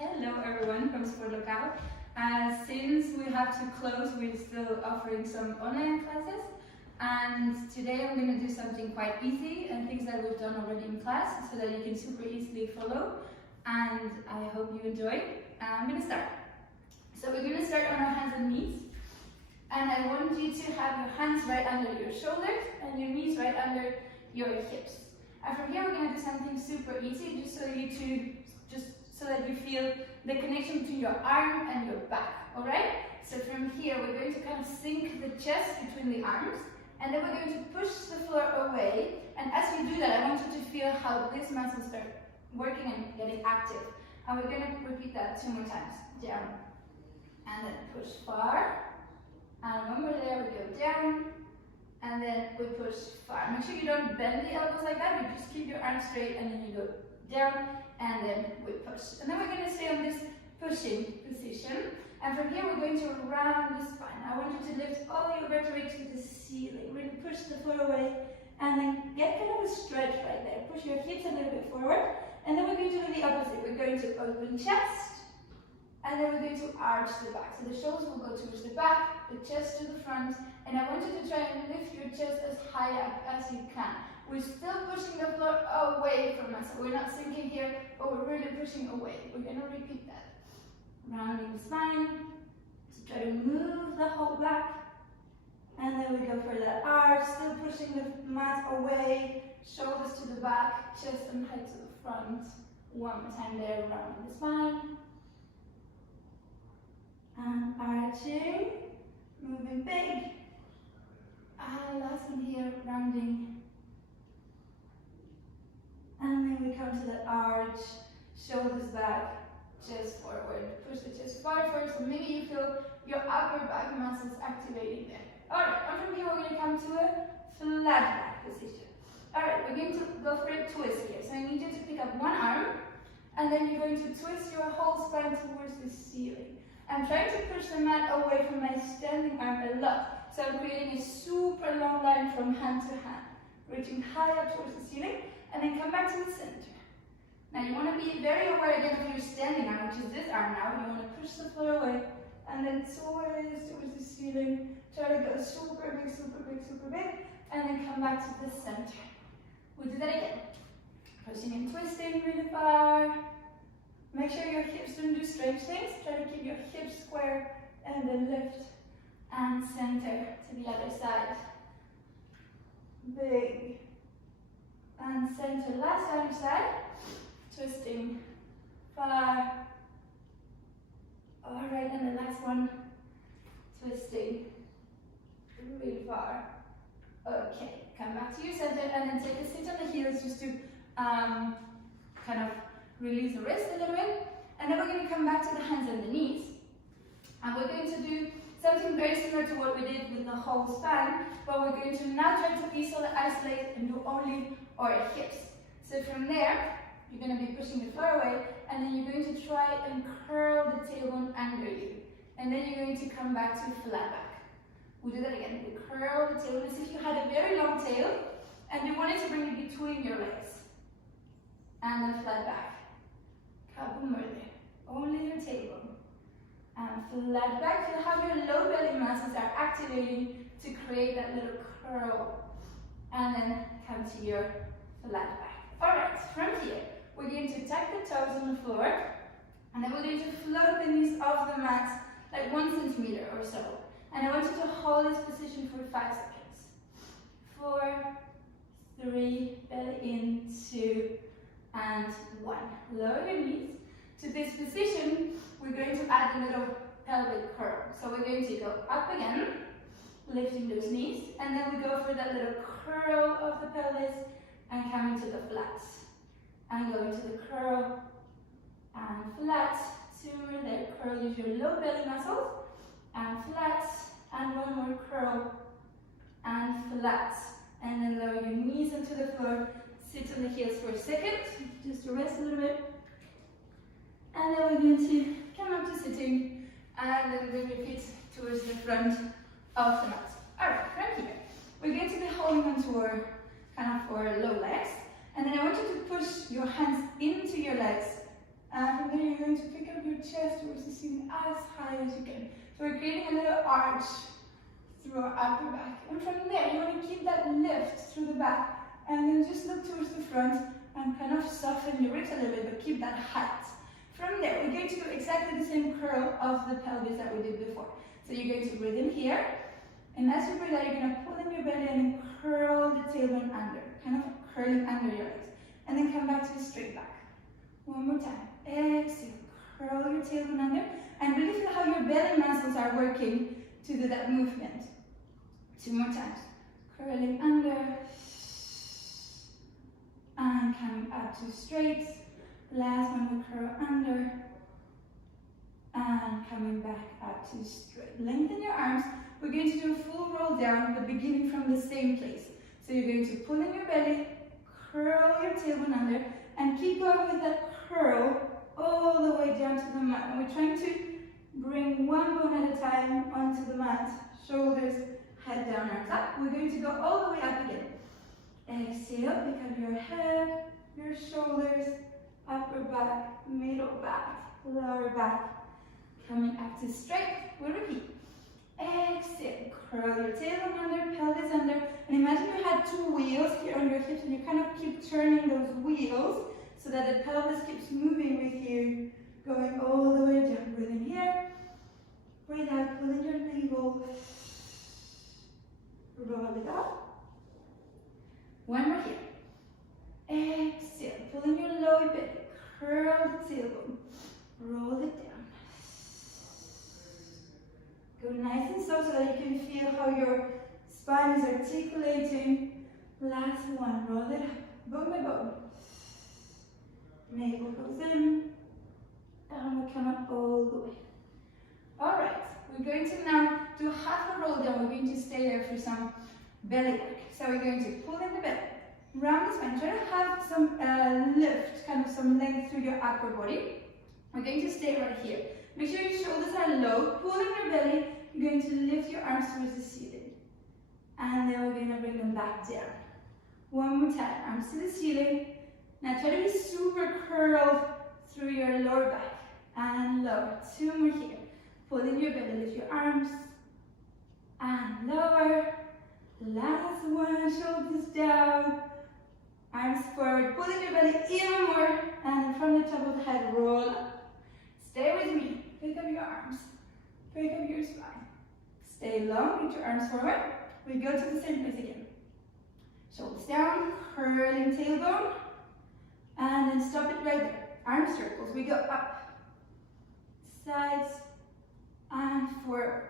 Hello everyone from Sportlokaal. Since we have to close, we're still offering some online classes. And today I'm going to do something quite easy and things that we've done already in class so that you can super easily follow. And I hope you enjoy. I'm going to start. So we're going to start on our hands and knees. And I want you to have your hands right under your shoulders and your knees right under your hips. And from here we're going to do something super easy just so that you feel the connection between your arm and your back, alright? So from here we're going to kind of sink the chest between the arms, and then we're going to push the floor away, and as you do that I want you to feel how these muscles start working and getting active. And we're going to repeat that 2 more times. Down, and then push far, and one more there, we go down, and then we push far. Make sure you don't bend the elbows like that, you just keep your arms straight, and then you go down, and then we push. And then we're going to stay on this pushing position. And from here, we're going to round the spine. I want you to lift all your vertebrae to the ceiling. Really push the floor away, and then get kind of a stretch right there. Push your hips a little bit forward. And then we're going to do the opposite. We're going to open chest, and then we're going to arch the back. So the shoulders will go towards the back, the chest to the front. And I want you to try and lift your chest as high up as you can. We're still pushing the floor away from us. So we're not sinking here, but we're really pushing away. We're going to repeat that. Rounding the spine. So try to move the whole back. And then we go for that arch. Still pushing the mat away. Shoulders to the back. Chest and head to the front. One more time there. Rounding the spine. And arching. Moving big. And last one here. Rounding. And then we come to the arch, shoulders back, chest forward. Push the chest far first, and maybe you feel your upper back muscles activating there. Alright, and from here we're going to come to a flat back position. Alright, we're going to go for a twist here. So I need you to pick up one arm, and then you're going to twist your whole spine towards the ceiling. I'm trying to push the mat away from my standing arm a lot. So I'm creating a super long line from hand to hand, reaching high up towards the ceiling. And then come back to the center. Now you want to be very aware again of your standing arm, which is this arm now. You want to push the floor away and then towards the ceiling. Try to go super big, super big, super big. And then come back to the center. We'll do that again. Pushing and twisting really far. Make sure your hips don't do strange things. Try to keep your hips square and then lift and center to the other side. Big. And center, last other side, twisting, far. Alright, and the last one, twisting, really far. Okay, come back to your center and then take a sit on the heels just to kind of release the wrist a little bit. And then we're going to come back to the hands and the knees. And we're going to do something very similar to what we did with the whole spine, but we're going to now try to easily isolate and do only our hips. So from there, you're going to be pushing the floor away, and then you're going to try and curl the tailbone under you. And then you're going to come back to flat back. We'll do that again. We curl the tailbone as if you had a very long tail, and you wanted to bring it between your legs. And then flat back. Couple more there. Only your tailbone. And flat back. Feel how your low belly muscles are activating to create that little curl. And then come to your flat back. Alright, from here, we're going to tuck the toes on the floor, and then we're going to float the knees off the mat like 1 centimeter or so. And I want you to hold this position for 5 seconds. 4, 3, belly in, 2, and 1. Lower your knees. To this position, we're going to add a little pelvic curl. So we're going to go up again, lifting those knees, and then we go for that little curl of the pelvis and come into the flat. And go into the curl and flat. 2 more there. Curl, use your low belly muscles. And flat. And 1 more curl and flat. And then lower your knees into the floor. Sit on the heels for a second, just to rest a little bit. And then we're going to come up to sitting, and then bring your feet towards the front of the mat. Alright, from here, we're going to be holding onto our kind of our low legs, and then I want you to push your hands into your legs. From there, you're going to pick up chest towards the ceiling as high as you can. So we're creating a little arch through our upper back. And from there, you want to keep that lift through the back. And then just look towards the front and kind of soften your ribs a little bit, but keep that height. From there, we're going to do exactly the same curl of the pelvis that we did before. So you're going to breathe in here. And as you breathe out, you're going to pull in your belly and curl the tailbone under. Kind of curling under your legs. And then come back to a straight back. One more time. Exhale. Curl your tailbone under. And really feel how your belly muscles are working to do that movement. 2 more times. Curling under. And coming up to straight. Last one, we curl under. And coming back up to straight. Lengthen your arms. We're going to do a full roll down, but beginning from the same place. So you're going to pull in your belly, curl your tailbone under, and keep going with that curl all the way down to the mat. And we're trying to bring one bone at a time onto the mat. Shoulders, head down, arms up. We're going to go all the way up again. Exhale, pick up your head, your shoulders, upper back, middle back, lower back. Coming up to straight, we repeat. Exhale, curl your tailbone under, pelvis under, and imagine you had 2 wheels here on your hips and you kind of keep turning those wheels so that the pelvis keeps moving with you, going all the way down. Breathe in here, breathe out, pull in your navel, roll it up. One more here. Exhale, pull in your lower belly, curl the tailbone, roll it down. Go nice and slow so that you can feel how your spine is articulating. Last one, roll it up, bone by bone. Navel goes in, and we come up all the way. Alright, we're going to now do half a roll down. We're going to stay there for some belly work. So we're going to pull in the belly, round the spine. Try to have some lift, kind of some length through your upper body. We're going to stay right here. Make sure your shoulders are low, pull in your belly, you're going to lift your arms towards the ceiling. And then we're going to bring them back down. One more time, arms to the ceiling. Now try to be super curled through your lower back and lower. 2 more here. Pull in your belly, lift your arms and lower. Last one, shoulders down, arms forward. Pull in your belly even more, and from the top of the head, roll up. Stay with me. Pick up your arms. Pick up your spine. Stay long. Reach your arms forward. We go to the same place again. Shoulders down. Curling tailbone. And then stop it right there. Arm circles. We go up. Sides. And forward.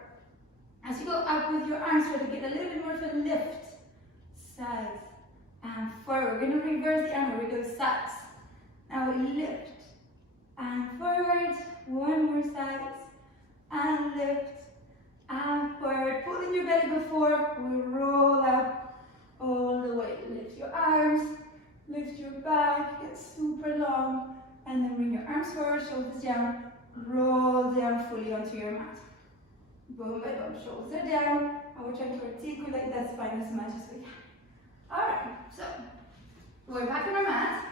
As you go up with your arms, try to get a little bit more of a lift. Sides. And forward. We're going to reverse the arm. We go sides. Now we lift. And forward, one more side, and lift, and forward. Pull in your belly before we roll up all the way. Lift your arms, lift your back, get super long, and then bring your arms forward, shoulders down, roll down fully onto your mat. Bone by bone, shoulders are down, and we're trying to articulate that spine as much as we can. Alright, so we're back on our mat.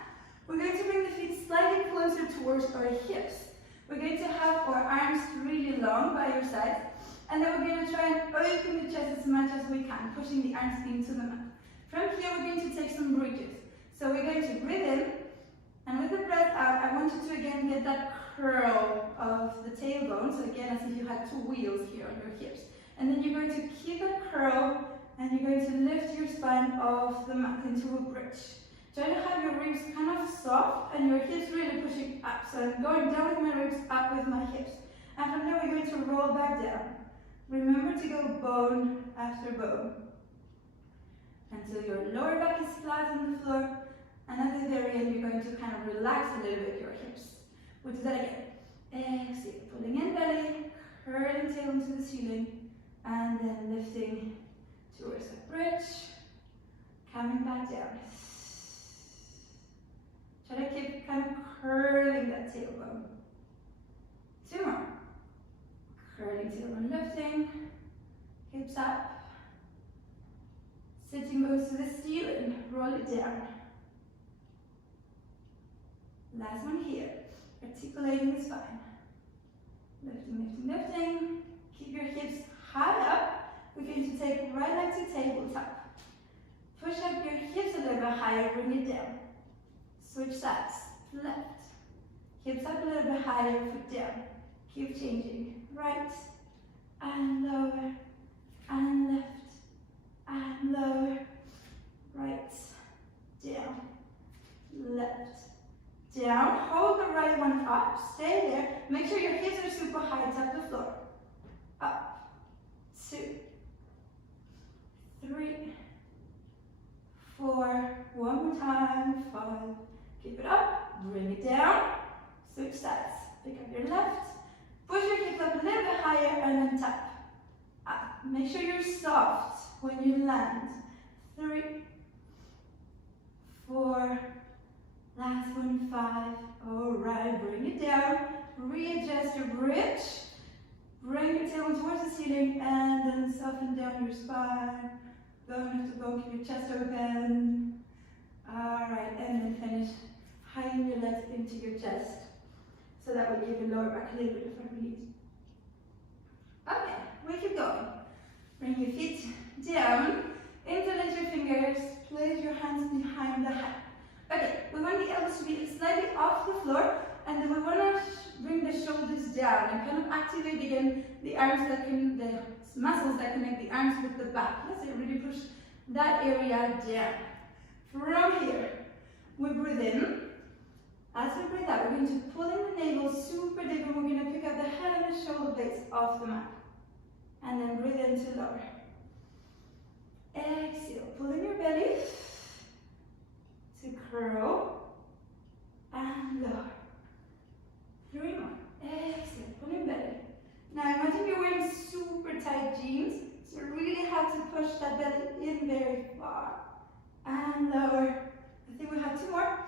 We're going to bring the feet slightly closer towards our hips. We're going to have our arms really long by your sides. And then we're going to try and open the chest as much as we can, pushing the arms into the mat. From here, we're going to take some bridges. So we're going to breathe in. And with the breath out, I want you to again get that curl of the tailbone. So again, as if you had 2 wheels here on your hips. And then you're going to keep that curl. And you're going to lift your spine off the mat into a bridge. Try to have your ribs kind of soft and your hips really pushing up. So I'm going down with my ribs, up with my hips. And from there we're going to roll back down. Remember to go bone after bone. Until your lower back is flat on the floor. And at the very end you're going to kind of relax a little bit your hips. We'll do that again. Exhale, pulling in belly, curling tail into the ceiling. And then lifting towards a bridge. Coming back down. Try to keep kind of curling that tailbone. 2 more. Curling tailbone, lifting. Hips up. Sitting goes to the ceiling. Roll it down. Last one here. Articulating the spine. higher, bring it down. Switch sides, left. Hips up a little bit higher, foot down. Keep changing. Right and lower and left and lower. Right, down, left, down. Hold the right one up. Stay there. Make sure your hips are super high, tap the floor. Up, 2, 3, 4. One more time. 5. Keep it up. Bring it down. Switch sides. Pick up your left. Push your hips up a little bit higher and then tap. Up. Make sure you're soft when you land. 3, 4. Last one, 5. All right, bring it down. Readjust your bridge. Bring your tailbone towards the ceiling and then soften down your spine. Bone after bone, keep your chest open. All right, and then finish hiding your legs into your chest. So that will give your lower back a little bit of release. Okay, we keep going. Bring your feet down. Interlace your fingers. Place your hands behind the head. Okay, we want the elbows to be slightly off the floor, and then we want to bring the shoulders down and kind of activate again the arms that can, the muscles that connect the arms with the back. Let's say really push that area down. From here, we breathe in. As we breathe out, we're going to pull in the navel super deep, and we're going to pick up the head and the shoulder blades off the mat. And then breathe in to lower. Exhale, pull in your belly to curl and lower. 3 more. Exhale, pull in belly. Now imagine you're wearing super tight jeans, so you really have to push that belly in very far. And lower. I think we have 2 more.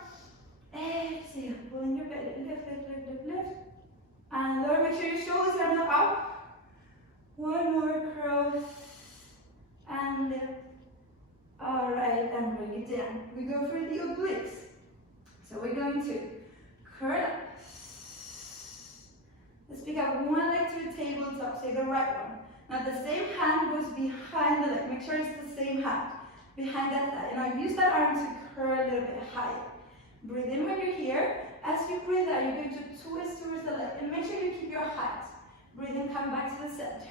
Exhale, pull in your belly. Lift, lift, lift, lift, lift. And lower. Make sure your shoulders are not up. 1 more curl. And lift. All right, and bring it down. We go for the obliques. So we're going to curl up. Let's pick up one leg to the tabletop, say the right one. Now the same hand goes behind the leg. Make sure it's the same hand behind that thigh. Now use that arm to curl a little bit higher. Breathe in when you're here. As you breathe out, you're going to twist towards the left. And make sure you keep your height. Breathe in, come back to the center.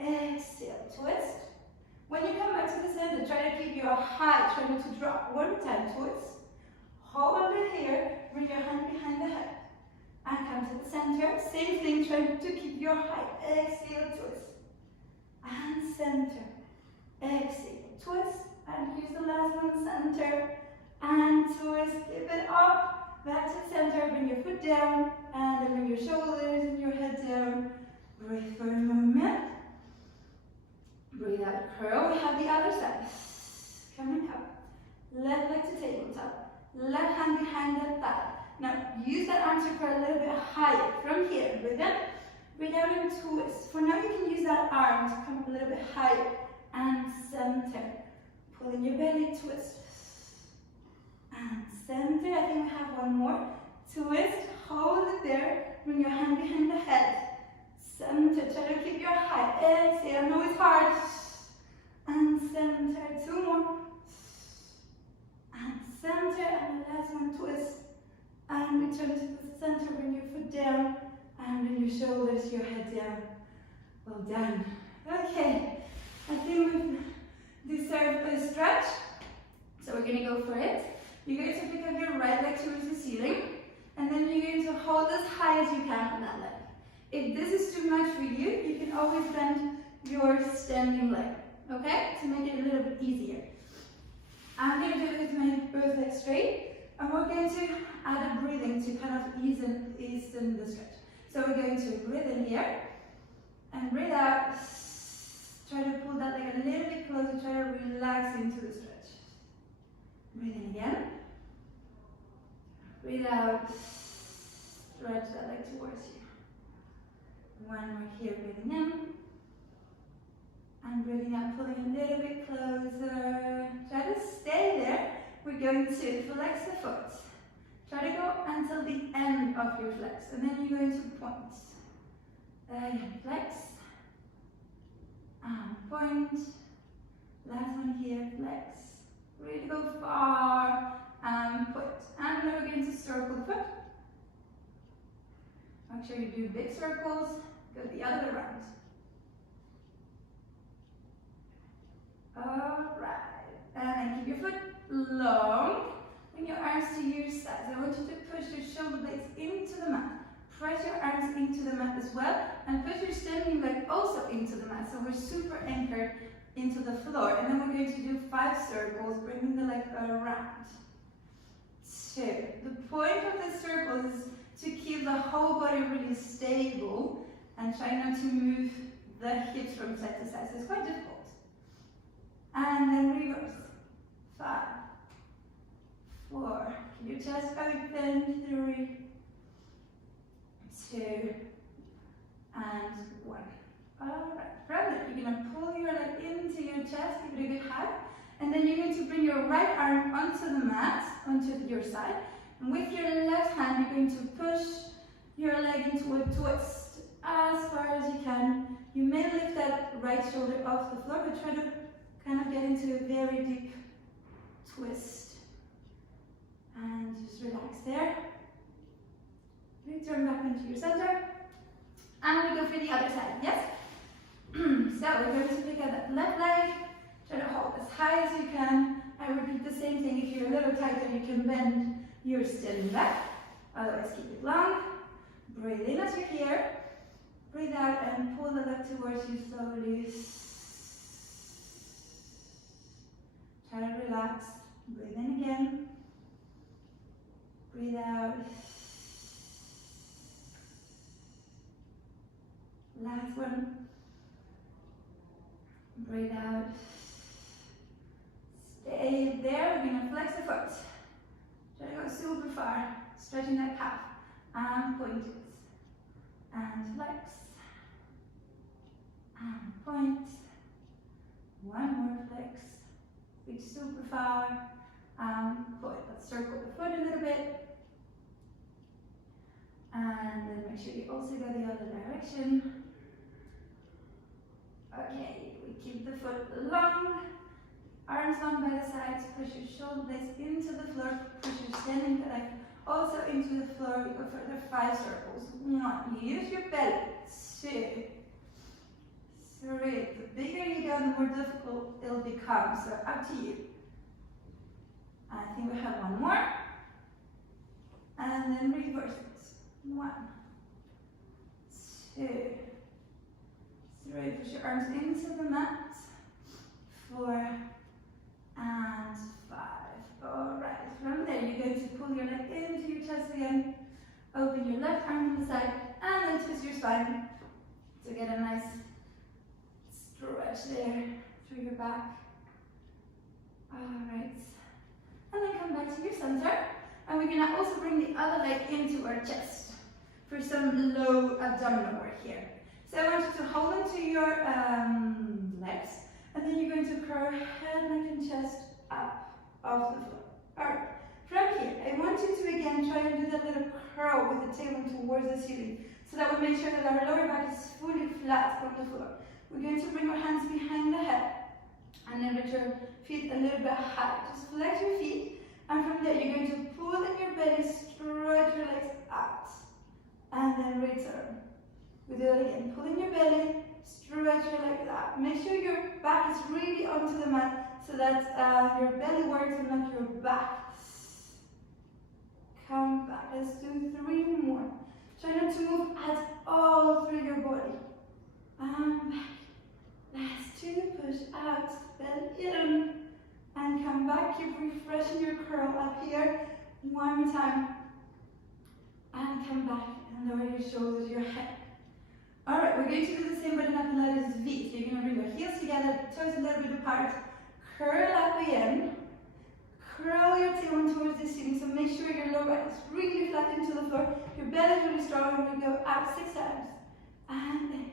Exhale, twist. When you come back to the center, try to keep your height, try not to drop. 1 more time, twist. Hold it here, bring your hand behind the head. And come to the center. Same thing, try to keep your height. Exhale, twist. And center. Exhale, twist. And here's the last one, center. And twist, keep it up. Back to the center, bring your foot down. And then bring your shoulders and your head down. Breathe for a moment. Breathe out, curl. We have the other side. Coming up. Left leg to tabletop. Left hand behind that thigh. Now, use that arm to curl a little bit higher. From here, breathe in. Breathe out and twist. For now, you can use that arm to come up a little bit higher. And center. Pull in your belly, twist. And center. I think we have 1 more. Twist. Hold it there. Bring your hand behind the head. Center. Try to keep your height. Exhale. I know it's hard. And center. 2 more. And center. And the last one, twist. And return to the center. Bring your foot down. And bring your shoulders, your head down. Well done. Okay. I think we deserve a stretch. So we're going to go for it. You're going to pick up your right leg towards the ceiling. And then you're going to hold as high as you can on that leg. If this is too much for you, you can always bend your standing leg, okay? To make it a little bit easier. I'm going to do it with my both legs straight, and we're going to add a breathing to kind of ease in the stretch. So we're going to breathe in here, and breathe out. Try to pull that leg a little bit closer, try to relax into the stretch. Breathe in again. Breathe out. Stretch that leg towards you. 1 more here, breathing in. And breathing out, pulling a little bit closer. Try to stay there. We're going to flex the foot. Try to go until the end of your flex. And then you're going to point. Again, flex. And point. Last one here, flex. Really go far and point. And now we're going to circle the foot. Make sure you do big circles. Go the other way around. Alright. And then keep your foot long. Bring your arms to your sides. I want you to push your shoulder blades into the mat. Press your arms into the mat as well. And push your standing leg also into the mat. So we're super anchored into the floor. And then we're going to do 5 circles, bringing the leg around. 2. The point of the circle is to keep the whole body really stable and try not to move the hips from side to side. So it's quite difficult. And then reverse. 5, 4. Keep your chest open. 3, 2, and 1. Alright, from there, you're going to pull your leg into your chest, give it a good hug, and then you're going to bring your right arm onto the mat, onto your side, and with your left hand, you're going to push your leg into a twist as far as you can. You may lift that right shoulder off the floor, but try to kind of get into a very deep twist. And just relax there. Return back into your center. And we go for the other side, yes? So we're going to pick up that left leg, try to hold as high as you can. I repeat the same thing. If you're a little tighter, you can bend your standing leg. Otherwise, keep it long. Breathe in as you're here. Breathe out and pull the leg towards you slowly. Try to relax. Breathe in again. Breathe out. Last one. Breathe out. Stay there. We're going to flex the foot. Try to go super far. Stretching that calf. And point it. And flex. And point. One more flex. Reach super far. And point. Let's circle the foot a little bit. And then make sure you also go the other direction. Okay, we keep the foot long, arms long by the sides, push your shoulder blades into the floor, push your standing leg also into the floor. We go further 5 circles. 1, use your belly. 2, 3. The bigger you go, the more difficult it'll become, so up to you. I think we have one more. And then reverse it. 1, 2, 3. Push your arms into the mat. 4 and 5. Alright, from there you're going to pull your leg into your chest again. Open your left arm to the side and then twist your spine to get a nice stretch there through your back. Alright, and then come back to your center. And we're going to also bring the other leg into our chest for some low abdominal work here. So I want you to hold onto your legs, and then you're going to curl head, neck, and chest up off the floor. Alright, from here, I want you to again try and do that little curl with the tailbone towards the ceiling, so that we make sure that our lower back is fully flat on the floor. We're going to bring our hands behind the head, and then reach your feet a little bit high. Just flex your feet, and from there, you're going to pull in your belly, stretch your legs out, and then return. We do it again. Pull in your belly, stretch your legs out. Make sure your back is really onto the mat so that your belly works and not your back. Come back. Let's do 3 more. Try not to move at all through your body. And back. Last 2. Push out. Belly in. And come back. Keep refreshing your curl up here. One more time. And come back. And lower your shoulders, your head. Alright, we're going to do the same but in a Pilates V. So you're going to bring your heels together, toes a little bit apart, curl up again, curl your tailbone towards the ceiling, so make sure your lower back is really flat into the floor, your belly is really strong, and we go out 6 times, and in,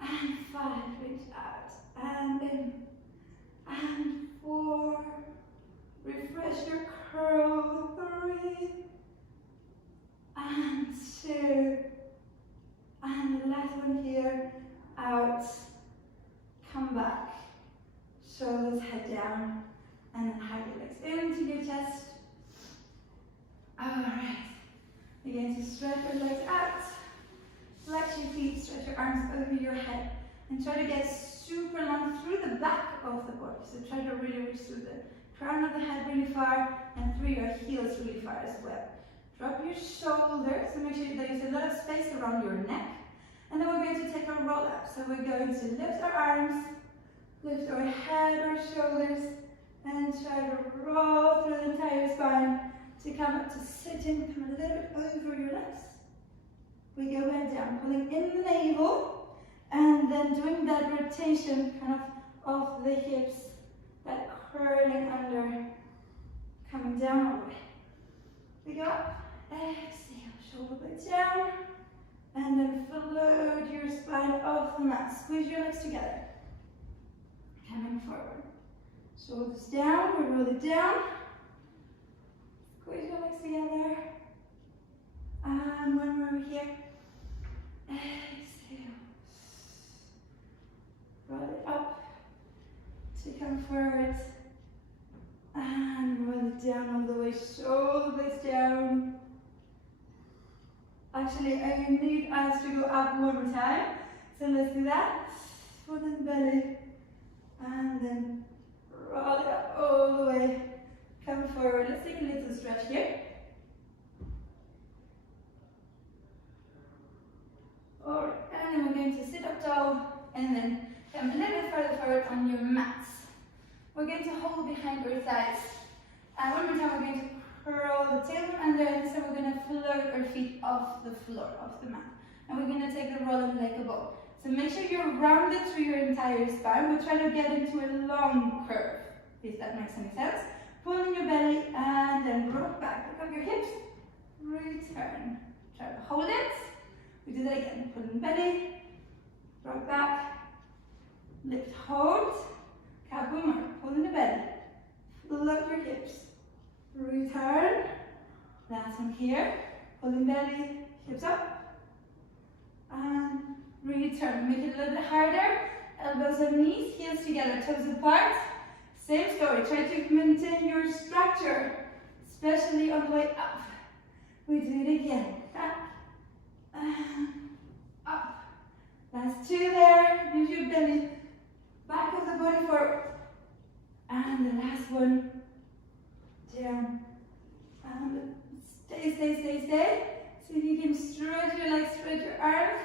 and 5, reach out, and in, and 4, refresh your curl, 3, and 2, and the last one here, out, come back, shoulders head down, and then hug your legs into your chest. Alright, begin to stretch your legs out, flex your feet, stretch your arms over your head, and try to get super long through the back of the body. So try to really reach through the crown of the head really far, and through your heels really far as well. Drop your shoulders, so make sure that there's a lot of space around your neck. And then we're going to take a roll up. So we're going to lift our arms, lift our head, our shoulders, and try to roll through the entire spine to come up to sitting, come a little bit over your legs. We go head down, pulling in the navel, and then doing that rotation kind of the hips, that curling under, coming down all the way. We go up, exhale, shoulder blades down, and then float your spine off the mat. Squeeze your legs together. Coming forward. Shoulders down, we roll it down. Squeeze your legs together. And one more here. Exhale. Roll it up to come forward. And roll it down all the way. Shoulder blades down. Actually, I need us to go up one more time. So let's do that. Foot and belly. And then roll it up all the way. Come forward. Let's take a little stretch here. Alright, and then we're going to sit up tall and then come a little bit further forward on your mats. We're going to hold behind our thighs. And one more time we're going to curl the tailbone under, so we're going to float our feet off the floor, off the mat. And we're going to take the roll like a ball. So make sure you're rounded through your entire spine. We'll try to get into a long curve, if that makes any sense. Pull in your belly and then rock back. Pick up your hips, return. Try to hold it. We do that again. Pull in belly, rock back, lift, hold. Couple more. Pull in the belly, float your hips, return. Last one here. Pull in belly, hips up, and return. Make it a little bit harder. Elbows and knees, heels together, toes apart. Same story. Try to maintain your structure, especially on the way up. We do it again. Back and up. Last two there. Use your belly. Back of the body forward. And the last one. Down. And stay, stay, stay, stay. See if you can stretch your legs, stretch your arms.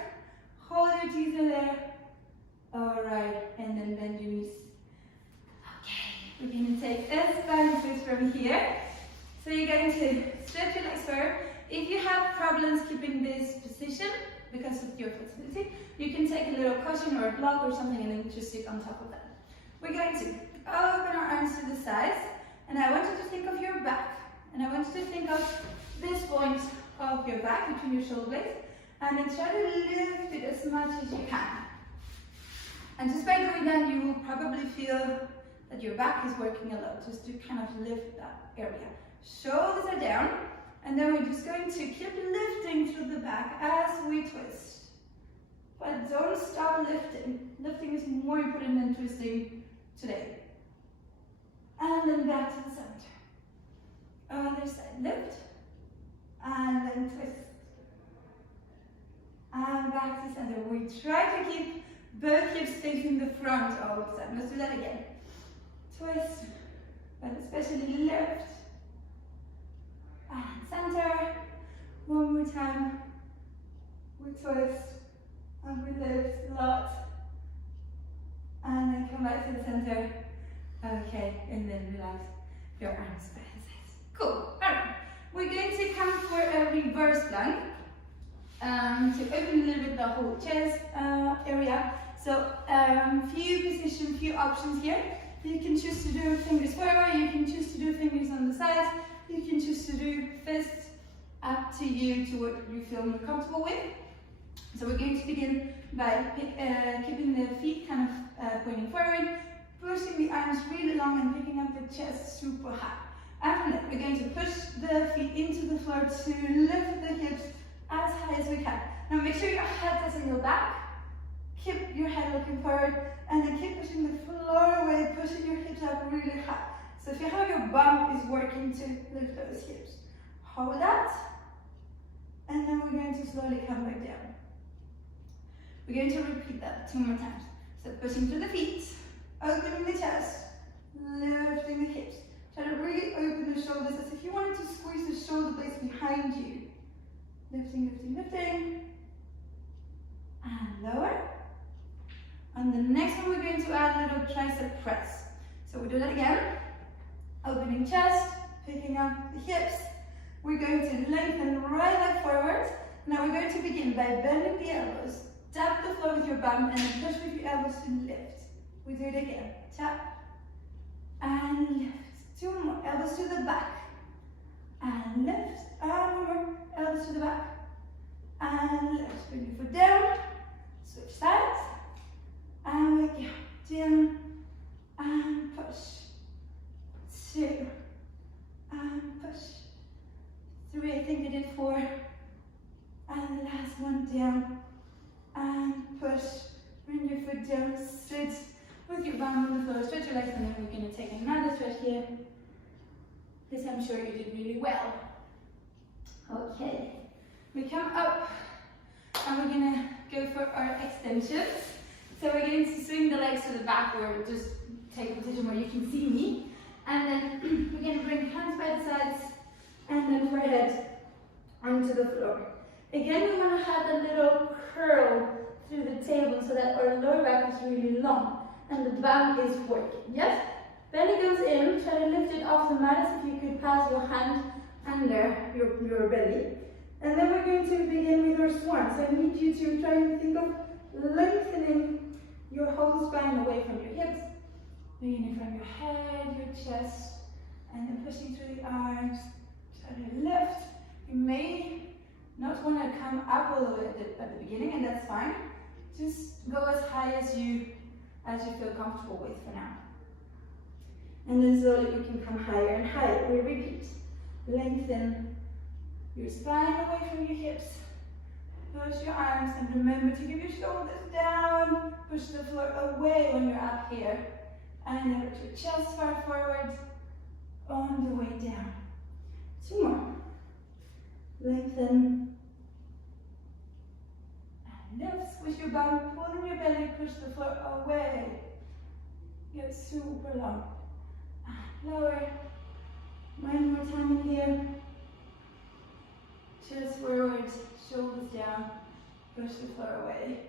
Hold your teeth in there. Alright, and then bend your knees. Okay, we're going to take a spine twist from here. So you're going to stretch your legs forward. If you have problems keeping this position because of your flexibility, you can take a little cushion or a block or something and then just sit on top of that. We're going to open our arms to the sides, and I want you to think of your back. And I want you to think of this point of your back between your shoulder blades, and then try to lift it as much as you can. And just by doing that, you will probably feel that your back is working a lot, just to kind of lift that area. Shoulders are down, and then we're just going to keep lifting through the back as we twist. But don't stop lifting. Lifting is more important than twisting today. And then back to the center. Other side, lift, and then twist. And back to center. We try to keep both hips facing the front all the time. Let's do that again. Twist, but especially lift. And center. One more time. We twist, and we lift a lot. And then come back to the center. Okay, and then relax your arms by the sides. Cool. Alright. We're going to come for a reverse plank. To open a little bit the whole chest area. So, few positions, few options here. You can choose to do fingers forward, you can choose to do fingers on the sides, you can choose to do fists, up to you, to what you feel more comfortable with. So we're going to begin by keeping the feet kind of pointing forward, pushing the arms really long and picking up the chest super high. After that, we're going to push the feet into the floor to lift the hips as high as we can. Now make sure your head is in your back. Keep your head looking forward, and then keep pushing the floor away, pushing your hips up really high. So feel how your bum is working to lift those hips. Hold that, and then we're going to slowly come back down. We're going to repeat that 2 more times. So pushing through the feet, opening the chest, lifting the hips. Try to really open the shoulders as if you wanted to squeeze the shoulder blades behind you. Lifting, lifting, lifting. And lower. On the next one, we're going to add a little tricep press. So we do that again. Opening chest, picking up the hips. We're going to lengthen right leg forward. Now we're going to begin by bending the elbows. Tap the floor with your bum and then push with your elbows to lift. We do it again. Tap and lift. 2 more. Elbows to the back. And lift. And 1 more. Elbows to the back. And lift. Bring your foot down. Switch sides. And we go. Down. And push. 2. And push. 3. I think I did 4. And the last one down. And push. Bring your foot down. Sit with your bum on the floor. Stretch your legs, and then we're going to take another stretch here. This I'm sure you did really well. Okay. We come up, and we're going to go for our extensions. So we're going to swing the legs to the back, or just take a position where you can see me. And then we're going to bring hands by the sides, and then forehead onto the floor. Again, we want to have a little curl through the table so that our lower back is really long and the bum is working. Yes? Belly goes in, try to lift it off the mat as if you could pass your hand under your belly. And then we're going to begin with our swan. So I need you to try and think of lengthening your whole spine away from your hips. Beginning from your head, your chest, and then pushing through the arms. Try to lift. You may not want to come up all the way at the beginning, and that's fine. Just go as high as you feel comfortable with for now. And then slowly we can come higher and higher. We repeat. Lengthen your spine away from your hips. Push your arms, and remember to give your shoulders down. Push the floor away when you're up here. And then lift your chest far forward on the way down. 2 more. Lengthen. And lift. Squish your bum, pull in your belly, push the floor away. Get super long. And lower. 1 more time in here. Chest forward, shoulders down, push the floor away.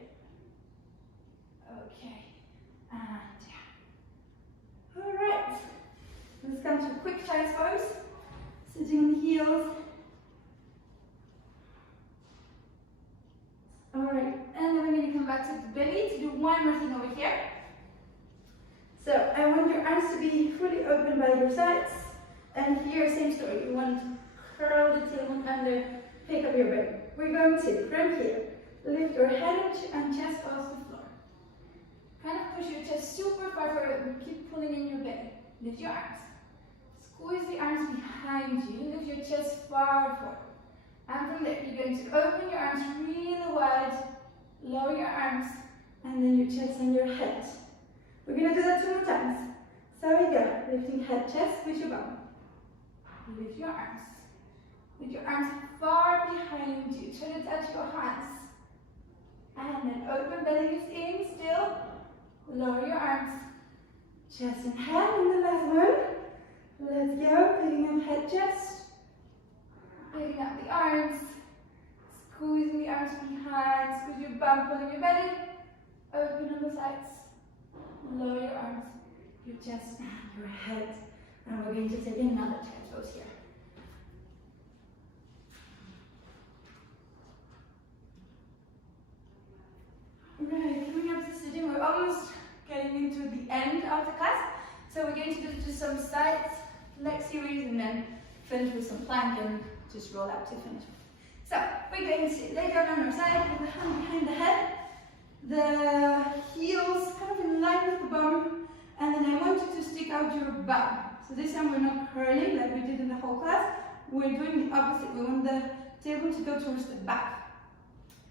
Okay. And down. Alright. Let's come to a quick child's pose. Sitting in the heels. Alright, and then we're going to come back to the belly to do 1 more thing over here. So I want your arms to be fully open by your sides. And here, same story. You want to curl the tailbone under, pick up your belly. We're going to, from here, lift your head and chest off the floor. Kind of push your chest super far forward and keep pulling in your belly. Lift your arms. Squeeze the arms behind you. Lift your chest far forward. And from there, you're going to open your arms really wide, lower your arms, and then your chest and your head. We're going to do that 2 more times. So we go, lifting head, chest with your bum. Lift your arms. With your arms far behind you. Try to touch your hands. And then open, belly is in still. Lower your arms. Chest and head, and the last one. Let's go, picking up head, chest. Picking up the arms, squeezing the arms behind, squeeze your bum, pulling your belly, open on the sides, lower your arms, your chest and your head. And we're going to take another child's pose here. Right, coming up to sitting, we're almost getting into the end of the class. So we're going to do just some side leg series and then finish with some plank and just roll out to finish. So we're going to lay down on our side with the hand behind the head, the heels kind of in line with the bum, and then I want you to stick out your bum. So this time we're not curling like we did in the whole class. We're doing the opposite. We want the table to go towards the back.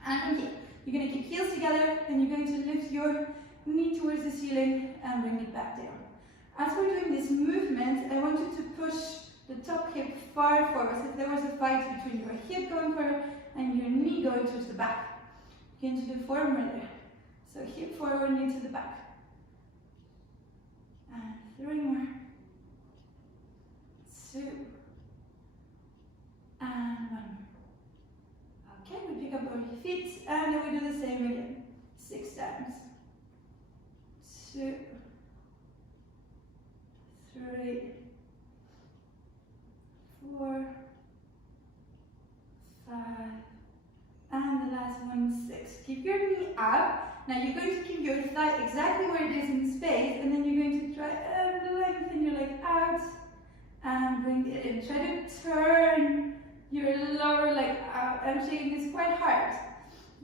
And okay, you're going to keep heels together, and you're going to lift your knee towards the ceiling and bring it back down. As we're doing this movement, I want you to push the top hip far forward. So if there was a fight between your hip going forward and your knee going towards the back, you're going to do 4 more there. So hip forward, knee to the back. And 3 more. 2. And 1 more. Okay, we pick up our feet and then we do the same again. 6 times. 2, 3, 4, 5, and the last one, 6. Keep your knee up. Now you're going to keep your thigh exactly where it is in space, and then you're going to try and lengthen your leg out and bring it in. Try to turn your lower leg out. I'm shaking this quite hard.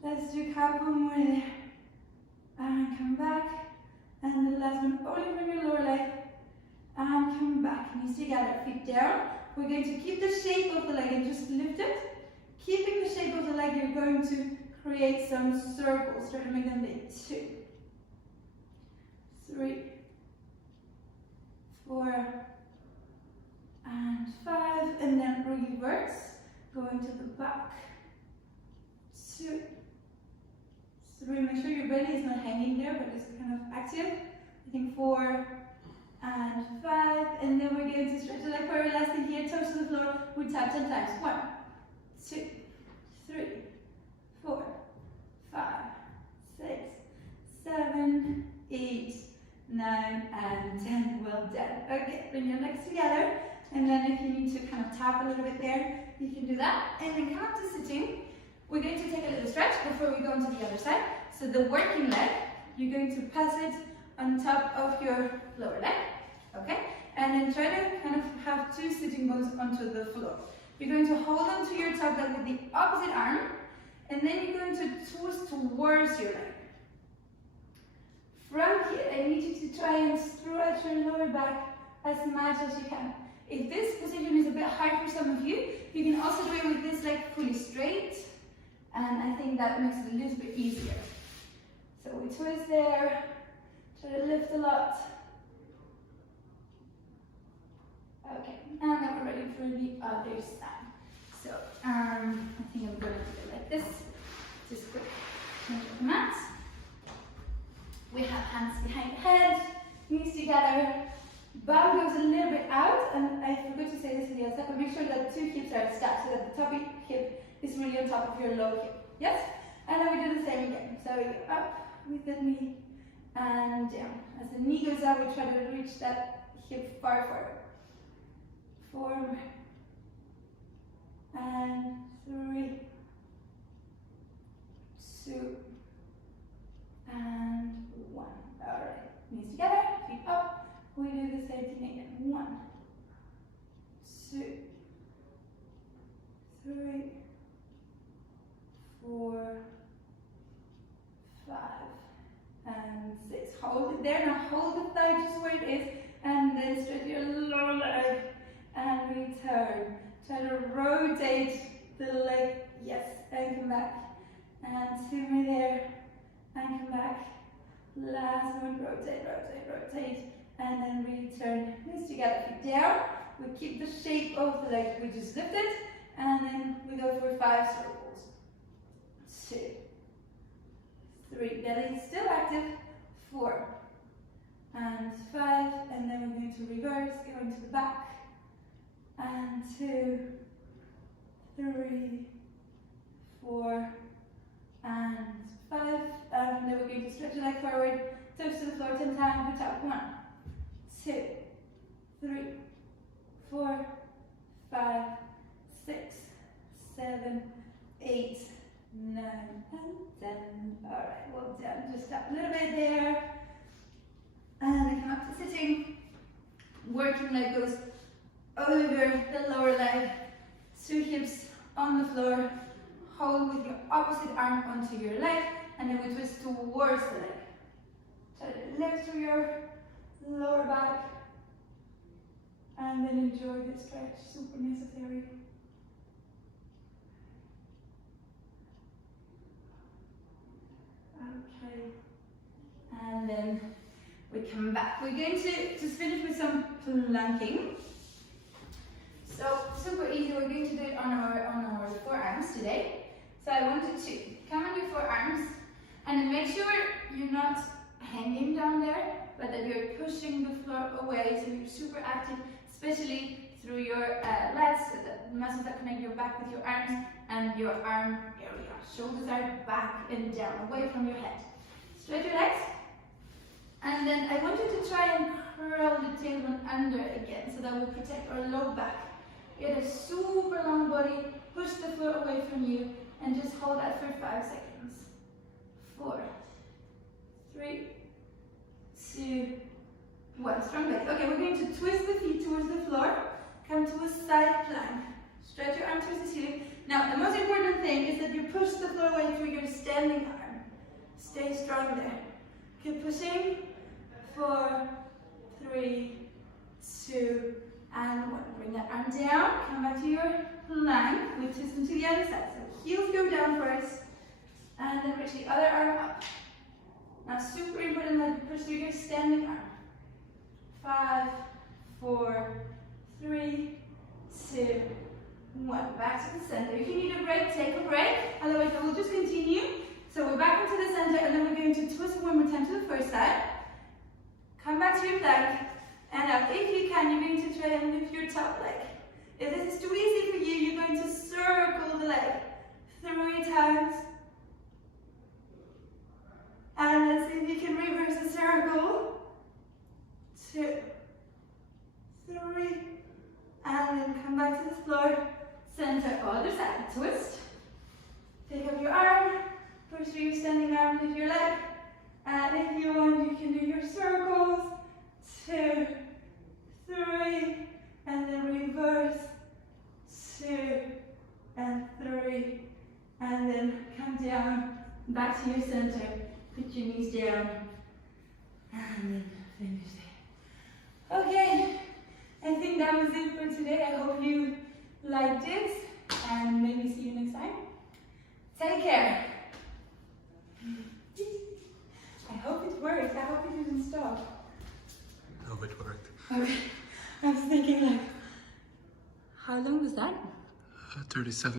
Let's do a couple more there. And come back. And the last one, only from your lower leg. And come back. Knees together, feet down. We're going to keep the shape of the leg and just lift it. Keeping the shape of the leg, you're going to create some circles. Try to make them big. 2, 3, 4, and 5. And then reverse, going to the back. 2, 3. Make sure your belly is not hanging there, but it's kind of active. I think 4 and 5. And then we're going to stretch the leg forward. Last thing here, toes to the floor. We tap 10 times. 1, 2, 3, 4, 5, 6, 7, 8, 9, and 10. Well done. Okay, bring your legs together. And then if you need to kind of tap a little bit there, you can do that. And then come up to sitting. We're going to take a little stretch before we go on to the other side. So the working leg, you're going to pass it on top of your lower leg, okay? And then try to kind of have 2 sitting bones onto the floor. You're going to hold onto your top leg with the opposite arm, and then you're going to twist towards your leg. From here, I need you to try and stretch your lower back as much as you can. If this position is a bit hard for some of you, you can also do it with this leg fully straight. And I think that makes it a little bit easier. So we twist there, try to lift a lot. Okay, and then we're ready for the other side. So I think I'm going to do it like this. Just quick change of the mat. We have hands behind the head, knees together. Bum goes a little bit out, and I forgot to say this in the other, but make sure that 2 hips are stacked so that the top hip is really on top of your low hip. Yes? And then we do the same again. So we go up with the knee and down. As the knee goes up, we try to reach that hip far forward. 4 more. And 3, 2, and 1. Alright. Knees together, feet up. We do the same thing again. 1, 2, 3, 4, 5, and 6. Hold it there. Now hold the thigh just where it is, and then stretch your lower leg and return. Try to rotate the leg. Yes, and come back. And 2 more there, and come back. Last one. Rotate, rotate, rotate. And then return. Knees together, feet down. We keep the shape of the leg. We just lift it. And then we go for 5 circles. 2, 3. Belly is still active. 4 and 5. And then we're going to reverse, going to the back. And 2, 3, 4, and 5. And then we're going to stretch the leg forward. Toes to the floor 10 times. We tap 1, 2, 3, 4, 5, 6, 7, 8, 9, and 10. Alright, well done. Just tap a little bit there. And then come up to sitting. Working leg goes over the lower leg. 2 hips on the floor. Hold with your opposite arm onto your leg. And then we twist towards the leg. Try to lift through your lower back. And then enjoy the stretch. Super necessary. Okay. And then we we come back. We're going to just finish with some planking. So super easy, we're going to do it on our forearms today. So I want you to come on your forearms and then make sure you're not hanging down there, but that you're pushing the floor away, so you're super active, especially through your legs, so the muscles that connect your back with your arms and your arm area. Shoulders are back and down, away from your head. Stretch your legs, and then I want you to try and curl the tailbone under again, so that will protect our low back. Get a super long body, push the floor away from you, and just hold that for 5 seconds. 4, 3, 2, 1. Strong legs. Okay, we're going to twist the feet towards the floor. Come to a side plank. Stretch your arm towards the ceiling. Now, the most important thing is that you push the floor away through your standing arm. Stay strong there. Keep pushing. 4, 3, 2, and 1. Bring that arm down. Come back to your plank. We twist them to the other side. So heels go down first, and then reach the other arm up. Now, super important that you push through your standing arm. 5, 4, 3, 2, 1. Back to the center. If you need a break, take a break. Otherwise, I will just continue. So we're back into the center, and then we're going to twist one more time to the first side. Come back to your plank, and up. If you can, you're going to try and lift your top leg. If this is too easy for you, you're going to circle the leg 3 times. And let's see if you can reverse the circle. 2, 3, and then come back to the floor. Center, other side. Twist. Pick up your arm. Push through your standing arm, lift your leg. And if you want, you can do your circles. 2, 3, and then reverse. 2, and 3, and then come down, back to your center. Put your knees down, and then finish there. Okay, I think that was it for today. I hope you liked it, and maybe see you next time. Take care. I hope it worked. I hope it didn't stop. No, it worked. Okay, I was thinking like, how long was that? 37.